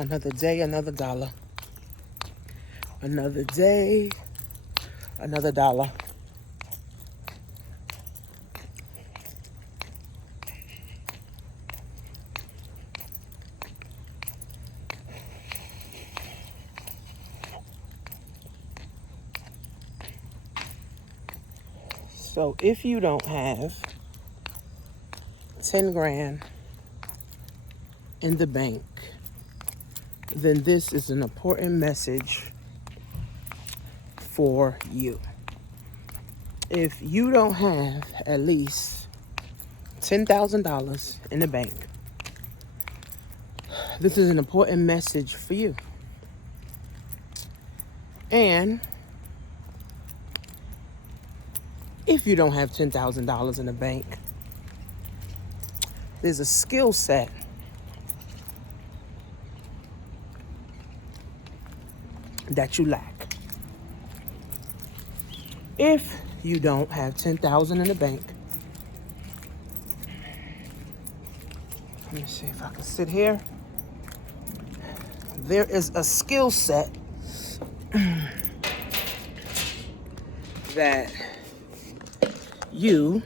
Another day, another dollar. Another day, another dollar. So if you don't have 10 grand in the bank, then this is an important message for you. If you don't have at least $10,000 in the bank, this is an important message for you. And if you don't have $10,000 in the bank, there's a skill set that you lack. If you don't have $10,000 in the bank, let me see if I can sit here. There is a skill set that you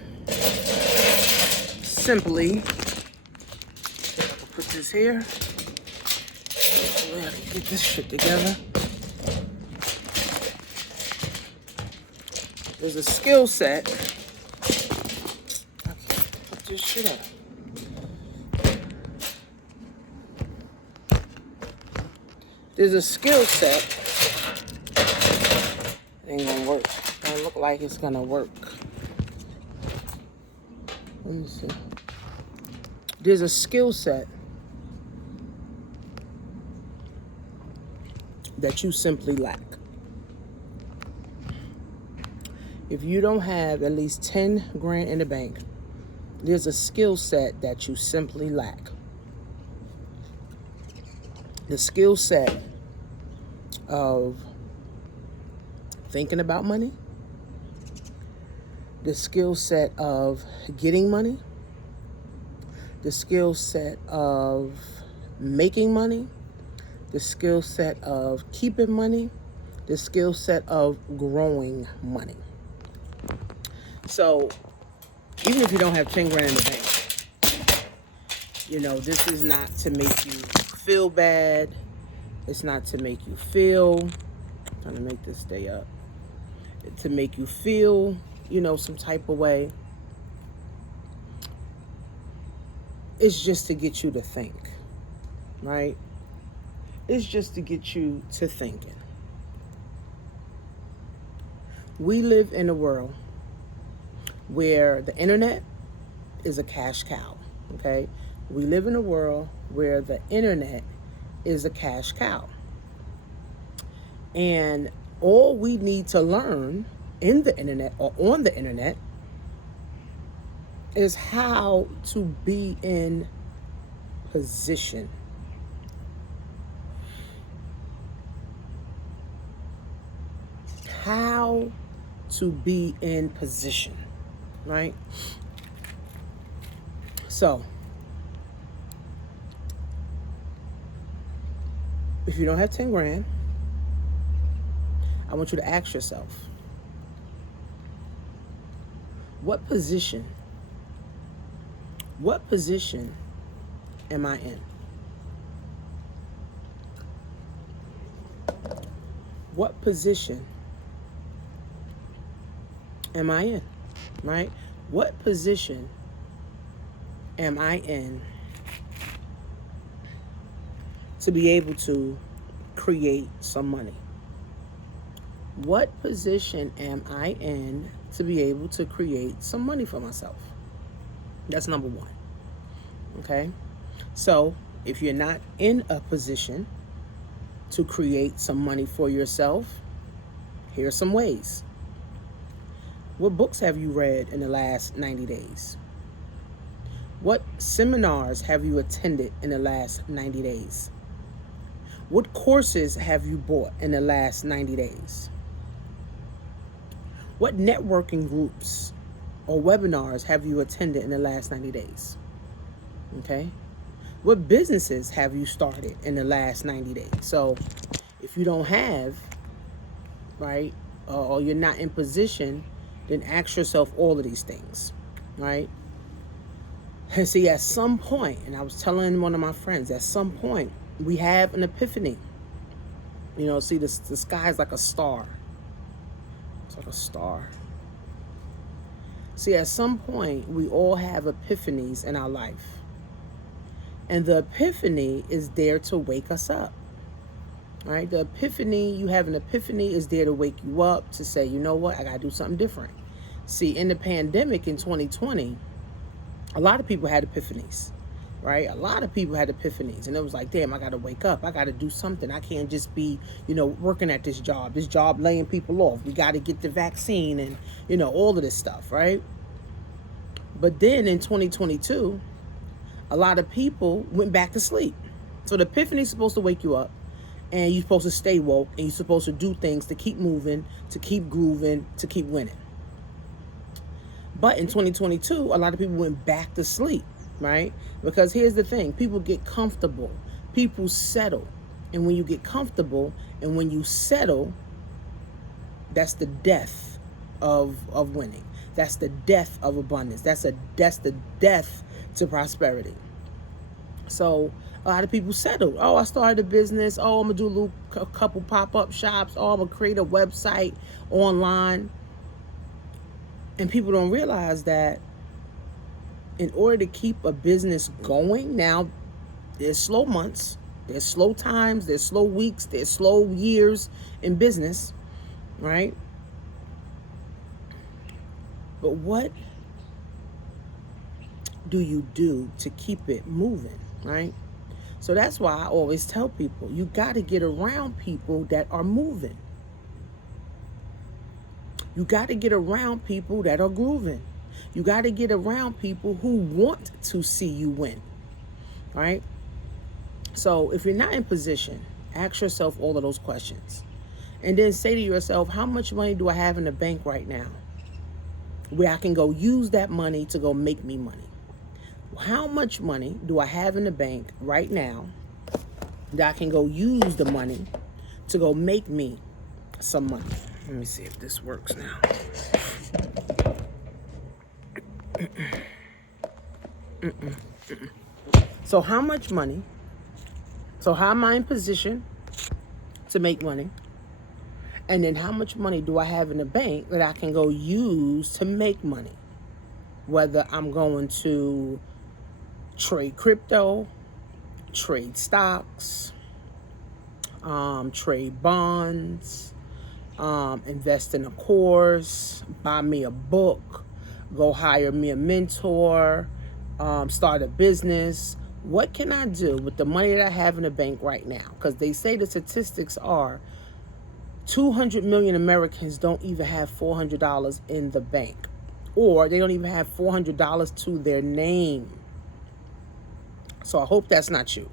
simply, if I can put this here, hopefully I can get this shit together. There's a skill set. I can't put this shit up. There's a skill set. It ain't gonna work. It don't look like it's gonna work. Let me see. There's a skill set that you simply lack. If you don't have at least 10 grand in the bank, there's a skill set that you simply lack. The skill set of thinking about money, the skill set of getting money, the skill set of making money, the skill set of keeping money, the skill set of growing money. So even if you don't have 10 grand in the bank, you know, this is not to make you feel bad. It's not to make you feel, I'm trying to make this stay up, to make you feel, you know, some type of way. It's just to get you to think, right? It's just to get you to thinking. We live in a world where the internet is a cash cow, okay? We live in a world where the internet is a cash cow. And all we need to learn in the internet or on the internet is how to be in position. How to be in position, right? So, if you don't have 10 grand, I want you to ask yourself, what position am I in? What position am I in, right? What position am I in to be able to create some money? What position am I in to be able to create some money for myself? That's number one, okay? So if you're not in a position to create some money for yourself, here are some ways. What books have you read in the last 90 days? What seminars have you attended in the last 90 days? What courses have you bought in the last 90 days? What networking groups or webinars have you attended in the last 90 days? Okay? What businesses have you started in the last 90 days? So if you don't have, right, or you're not in position, then ask yourself all of these things, right? And see, at some point, and I was telling one of my friends, at some point, we have an epiphany. You know, see, the sky is like a star. It's like a star. See, at some point, we all have epiphanies in our life. And the epiphany is there to wake us up. Right? The epiphany, you have an epiphany, is there to wake you up, to say, you know what, I got to do something different. See, in the pandemic in 2020, a lot of people had epiphanies, right? A lot of people had epiphanies. And it was like, damn, I got to wake up. I got to do something. I can't just be, working at this job laying people off. We got to get the vaccine and, all of this stuff, right? But then in 2022, a lot of people went back to sleep. So the epiphany is supposed to wake you up. And you're supposed to stay woke, and you're supposed to do things to keep moving, to keep grooving, to keep winning. But in 2022, a lot of people went back to sleep, right? Because here's the thing. People get comfortable. People settle. And when you get comfortable and when you settle, that's the death of winning. That's the death of abundance. That's the death to prosperity. So a lot of people settled. Oh, I started a business. Oh, I'm going to do a couple pop-up shops. Oh, I'm going to create a website online. And people don't realize that in order to keep a business going, now there's slow months, there's slow times, there's slow weeks, there's slow years in business, right? But what do you do to keep it moving, right? So that's why I always tell people, you got to get around people that are moving. You got to get around people that are grooving. You got to get around people who want to see you win, right? So if you're not in position, ask yourself all of those questions. And then say to yourself, how much money do I have in the bank right now where I can go use that money to go make me money? How much money do I have in the bank right now that I can go use the money to go make me some money? Let me see if this works now. So how much money? So how am I in position to make money? And then how much money do I have in the bank that I can go use to make money? Whether I'm going to trade crypto, trade stocks, trade bonds, invest in a course, buy me a book, go hire me a mentor, start a business. What can I do with the money that I have in the bank right now? Because they say the statistics are 200 million Americans don't even have $400 in the bank, or they don't even have $400 to their name. So I hope that's not you.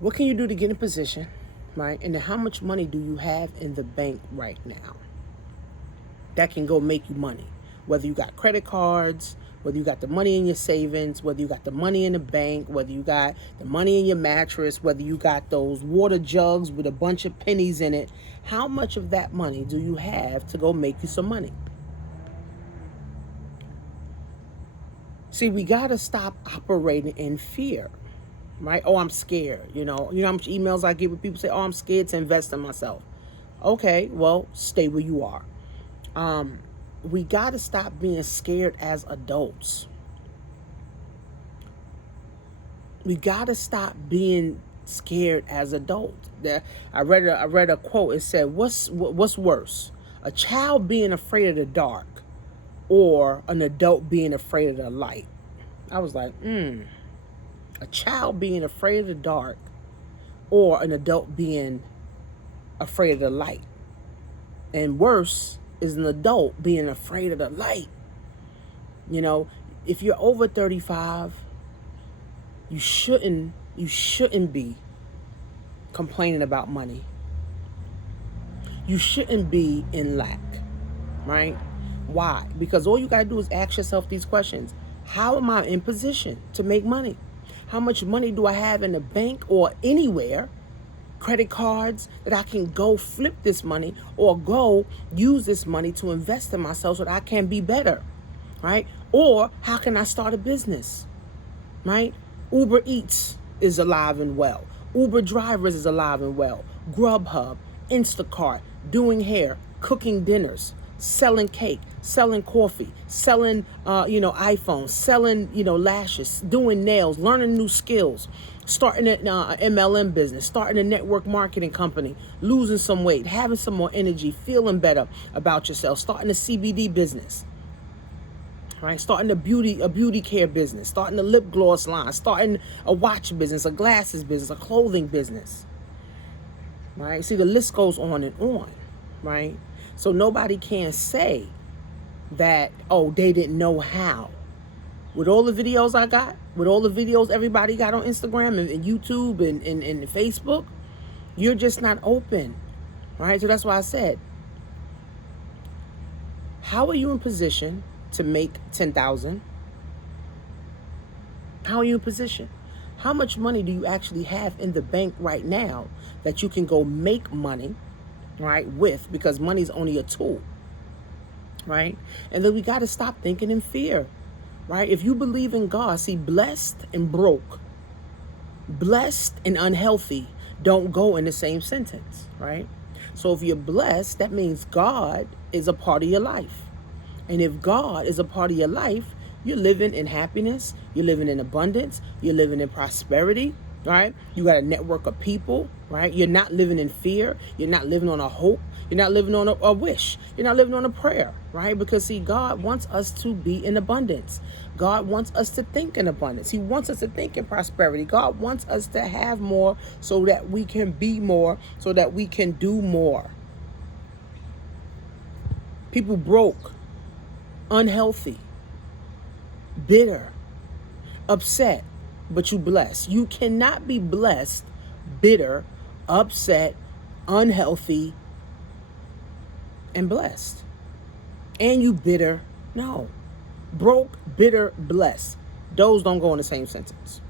What can you do to get in position, right? And then how much money do you have in the bank right now that can go make you money? Whether you got credit cards, whether you got the money in your savings, whether you got the money in the bank, whether you got the money in your mattress, whether you got those water jugs with a bunch of pennies in it, how much of that money do you have to go make you some money? See, we got to stop operating in fear, right? Oh, I'm scared. You know how much emails I get with people say, oh, I'm scared to invest in myself. Okay, well, stay where you are. We got to stop being scared as adults. We got to stop being scared as adults. I read a quote. It said, what's worse? A child being afraid of the dark or an adult being afraid of the light? I was like, a child being afraid of the dark or an adult being afraid of the light. And worse is an adult being afraid of the light. If you're over 35, you shouldn't be complaining about money. You shouldn't be in lack, right? Why? Because all you got to do is ask yourself these questions. How am I in position to make money? How much money do I have in the bank or anywhere? Credit cards that I can go flip this money or go use this money to invest in myself so that I can be better, right? Or how can I start a business, right? Uber Eats is alive and well. Uber drivers is alive and well. Grubhub, Instacart, doing hair, cooking dinners, selling cake, selling coffee, selling, iPhones, selling, lashes, doing nails, learning new skills, starting an MLM business, starting a network marketing company, losing some weight, having some more energy, feeling better about yourself, starting a CBD business, right? Starting a beauty care business, starting a lip gloss line, starting a watch business, a glasses business, a clothing business, right? See, the list goes on and on, right? So nobody can say that, oh, they didn't know how. With all the videos I got, with all the videos everybody got on Instagram and YouTube and Facebook, you're just not open, right? So that's why I said, how are you in position to make 10,000? How are you in position? How much money do you actually have in the bank right now that you can go make money, right, with? Because money's only a tool, right? And then we got to stop thinking in fear, right? If you believe in God, see, blessed and broke, blessed and unhealthy don't go in the same sentence, right? So if you're blessed, that means God is a part of your life. And if God is a part of your life, you're living in happiness, you're living in abundance, you're living in prosperity, right? You got a network of people, right? You're not living in fear. You're not living on a hope. You're not living on a wish. You're not living on a prayer, right? Because see, God wants us to be in abundance. God wants us to think in abundance. He wants us to think in prosperity. God wants us to have more so that we can be more, so that we can do more. People broke, unhealthy, bitter, upset, but you blessed. You cannot be blessed, bitter, upset, unhealthy, and blessed. And you bitter. No. Broke, bitter, blessed. Those don't go in the same sentence.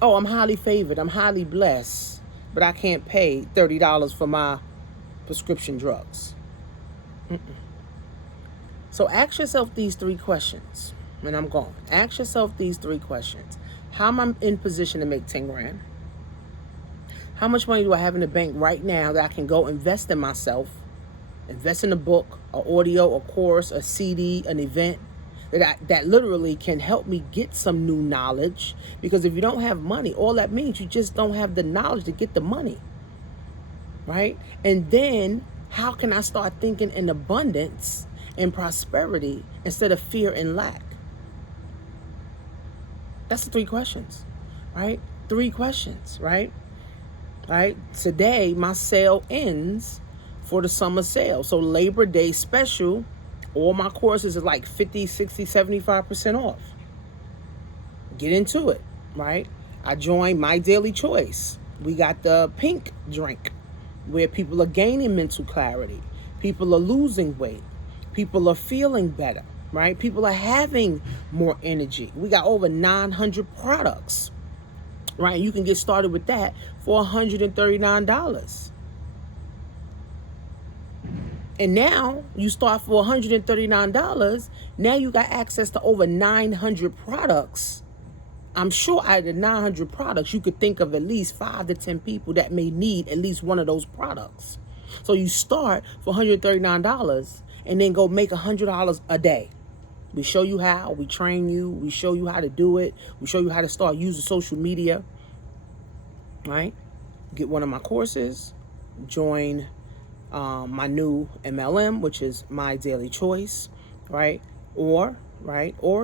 Oh, I'm highly favored. I'm highly blessed, but I can't pay $30 for my prescription drugs. So ask yourself these 3 questions, and I'm gone. Ask yourself these 3 questions. How am I in position to make 10 grand? How much money do I have in the bank right now that I can go invest in myself, invest in a book, an audio, a course, a CD, an event that literally can help me get some new knowledge? Because if you don't have money, all that means you just don't have the knowledge to get the money, right? And then how can I start thinking in abundance and prosperity instead of fear and lack? That's the 3 questions, right? 3 questions, right? Right? Today, my sale ends for the summer sale. So Labor Day special, all my courses are like 50, 60, 75% off. Get into it, right? I joined My Daily Choice. We got the pink drink where people are gaining mental clarity. People are losing weight. People are feeling better, right? People are having more energy. We got over 900 products, right? You can get started with that for $139. And now you start for $139. Now you got access to over 900 products. I'm sure out of the 900 products, you could think of at least 5 to 10 people that may need at least one of those products. So you start for $139 and then go make $100 a day. We show you how, we train you, we show you how to do it, we show you how to start using social media, right? Get one of my courses, join my new MLM, which is My Daily Choice, right? Or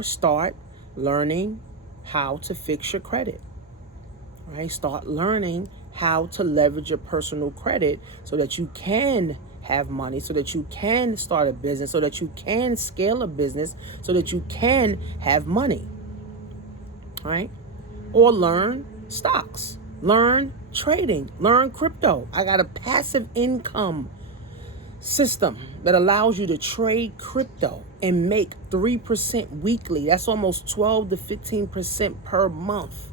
start learning how to fix your credit, right? Start learning how to leverage your personal credit so that you can have money, so that you can start a business, so that you can scale a business, so that you can have money, right? Or learn stocks, learn trading, learn crypto. I got a passive income system that allows you to trade crypto and make 3% weekly. That's almost 12 to 15% per month,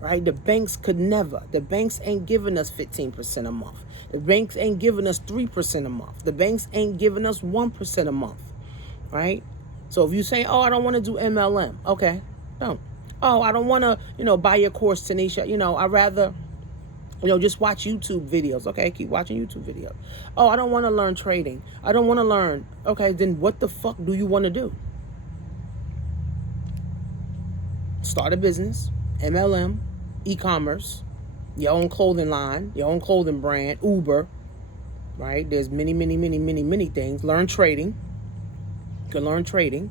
right? The banks could never. The banks ain't giving us 15% a month. The banks ain't giving us 3% a month. The banks ain't giving us 1% a month, right? So if you say, oh, I don't want to do MLM, okay, don't. Oh, I don't want to, buy your course, Tanisha. I'd rather, just watch YouTube videos. Okay, keep watching YouTube videos. Oh, I don't want to learn trading. I don't want to learn. Okay, then what the fuck do you want to do? Start a business, MLM, e-commerce, your own clothing line, your own clothing brand, Uber, right? There's many, many, many, many, many things. Learn trading. You can learn trading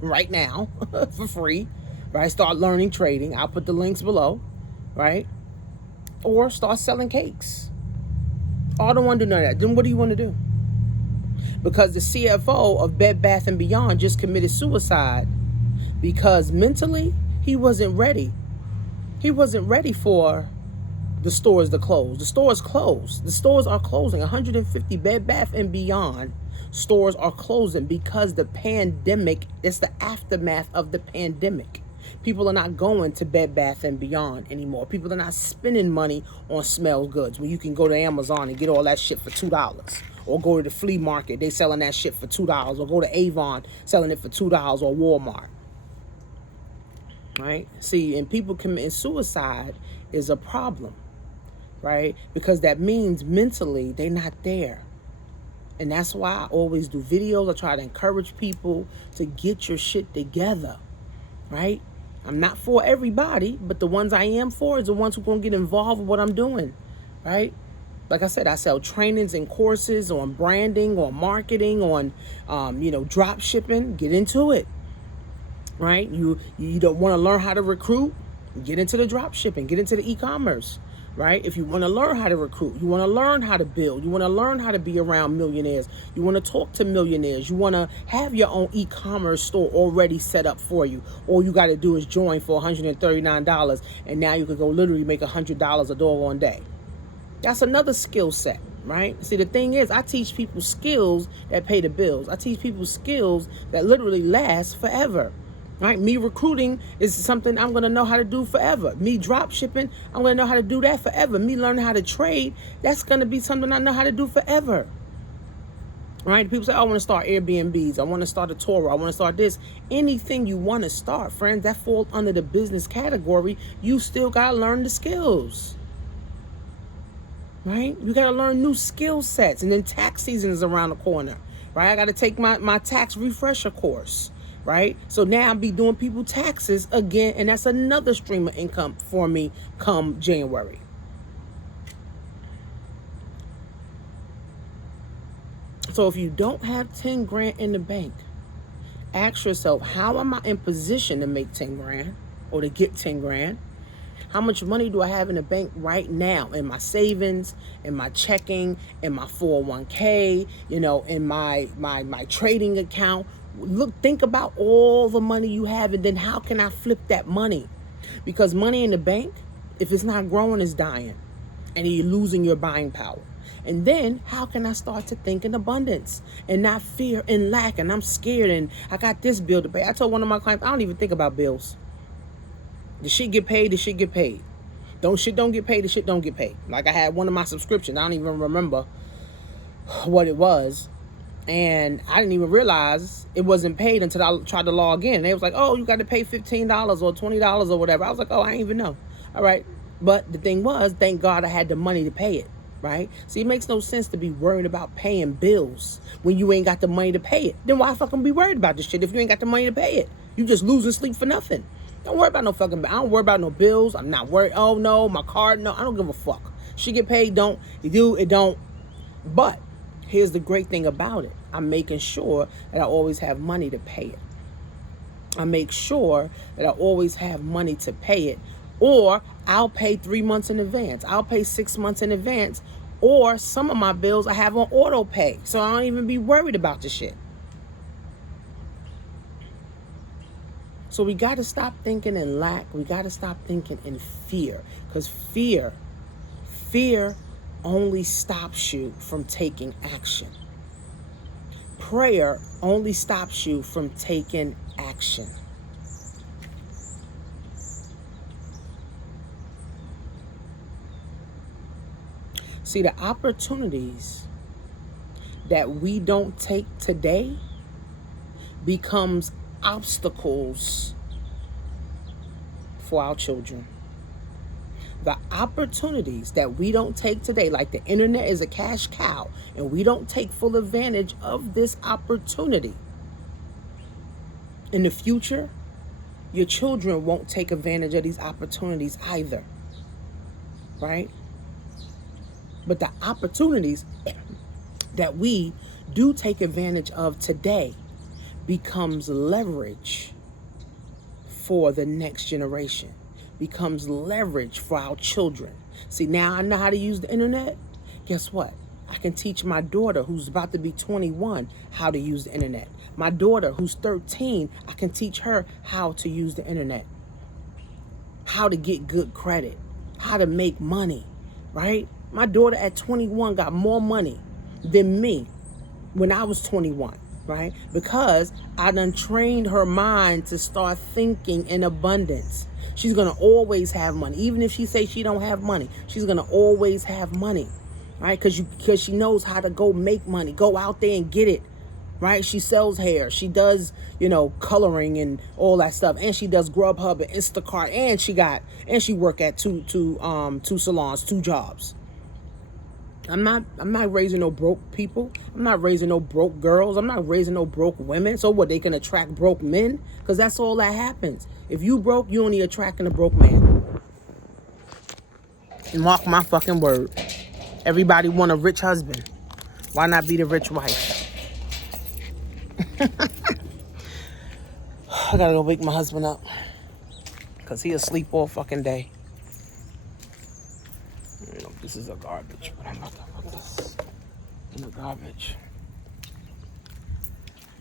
right now for free, right? Start learning trading. I'll put the links below, right? Or start selling cakes. Oh, I don't want to do none of that. Then what do you want to do? Because the CFO of Bed Bath & Beyond just committed suicide because mentally he wasn't ready. He wasn't ready for the stores to close. The stores closed. The stores are closing. 150 Bed Bath & Beyond stores are closing because the pandemic, it's the aftermath of the pandemic. People are not going to Bed Bath & Beyond anymore. People are not spending money on smell goods when you can go to Amazon and get all that shit for $2. Or go to the flea market, they selling that shit for $2. Or go to Avon, selling it for $2, or Walmart. Right? See, and people committing suicide is a problem. Right? Because that means mentally they're not there. And that's why I always do videos. I try to encourage people to get your shit together. Right? I'm not for everybody, but the ones I am for is the ones who are going to get involved with what I'm doing, right? Like I said, I sell trainings and courses on branding, on marketing, on, drop shipping. Get into it, right? You don't want to learn how to recruit? Get into the drop shipping. Get into the e-commerce, right? If you want to learn how to recruit, you want to learn how to build, you want to learn how to be around millionaires, you want to talk to millionaires, you want to have your own e-commerce store already set up for you. All you got to do is join for $139, and now you could go literally make $100 a doggone day. That's another skill set, right? See, the thing is, I teach people skills that pay the bills. I teach people skills that literally last forever. Right? Me recruiting is something I'm going to know how to do forever. Me drop shipping, I'm going to know how to do that forever. Me learning how to trade, that's going to be something I know how to do forever. Right? People say, I want to start Airbnbs. I want to start a tour. I want to start this. Anything you want to start, friends, that falls under the business category. You still got to learn the skills. Right? You got to learn new skill sets. And then tax season is around the corner. Right? I got to take my tax refresher course. Right? So now I'll be doing people taxes again, and that's another stream of income for me come January. So if you don't have 10 grand in the bank, ask yourself, how am I in position to make 10 grand or to get 10 grand? How much money do I have in the bank right now in my savings, in my checking, in my 401k, in my trading account? Look, think about all the money you have, and then how can I flip that money? Because money in the bank, if it's not growing, it's dying, and you're losing your buying power. And then how can I start to think in abundance and not fear and lack, and I'm scared and I got this bill to pay? I told one of my clients, I don't even think about bills. The shit get paid, the shit get paid. Don't get paid, the shit don't get paid. Like I had one of my subscriptions, I don't even remember what it was. And I didn't even realize it wasn't paid until I tried to log in. They was like, oh, you got to pay $15 or $20 or whatever. I was like, oh, I didn't even know. All right. But the thing was, thank God I had the money to pay it. Right? See, it makes no sense to be worried about paying bills when you ain't got the money to pay it. Then why fucking be worried about this shit if you ain't got the money to pay it? You just losing sleep for nothing. Don't worry about no fucking, I don't worry about no bills. I'm not worried. Oh, no, my card. No, I don't give a fuck. She get paid. Don't. You do. It don't. But here's the great thing about it. I'm making sure that I always have money to pay it. I make sure that I always have money to pay it. Or I'll pay 3 months in advance. I'll pay 6 months in advance. Or some of my bills I have on auto pay. So I don't even be worried about the shit. So we got to stop thinking in lack. We got to stop thinking in fear. Because fear only stops you from taking action. Prayer only stops you from taking action. See, the opportunities that we don't take today becomes obstacles for our children. The opportunities that we don't take today, like the internet is a cash cow, and we don't take full advantage of this opportunity. In the future, your children won't take advantage of these opportunities either, right? But the opportunities that we do take advantage of today becomes leverage for the next generation, becomes leverage for our children. See, now I know how to use the internet. Guess what? I can teach my daughter, who's about to be 21, how to use the internet. My daughter, who's 13, I can teach her how to use the internet, how to get good credit, how to make money, right? My daughter at 21 got more money than me when I was 21, right? Because I done trained her mind to start thinking in abundance. She's going to always have money. Even if she says she don't have money, she's going to always have money, right? Because she knows how to go make money, go out there and get it, right? She sells hair. She does, coloring and all that stuff. And she does Grubhub and Instacart. And she work at two salons, 2 jobs. I'm not raising no broke people. I'm not raising no broke girls. I'm not raising no broke women. So what, they can attract broke men? Because that's all that happens. If you broke, you only attracting a broke man. Mark my fucking word. Everybody want a rich husband. Why not be the rich wife? I gotta go wake my husband up, because he asleep all fucking day. This is a garbage, but I'm about to put this in the garbage.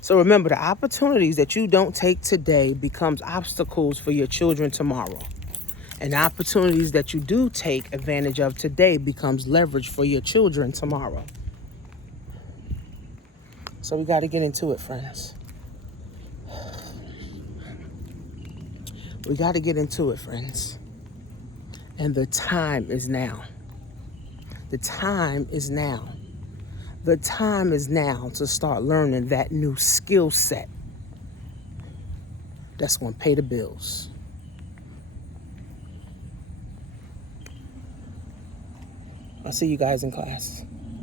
So remember, the opportunities that you don't take today becomes obstacles for your children tomorrow. And the opportunities that you do take advantage of today becomes leverage for your children tomorrow. So we got to get into it, friends. We got to get into it, friends. And the time is now. The time is now. The time is now to start learning that new skill set that's going to pay the bills. I'll see you guys in class.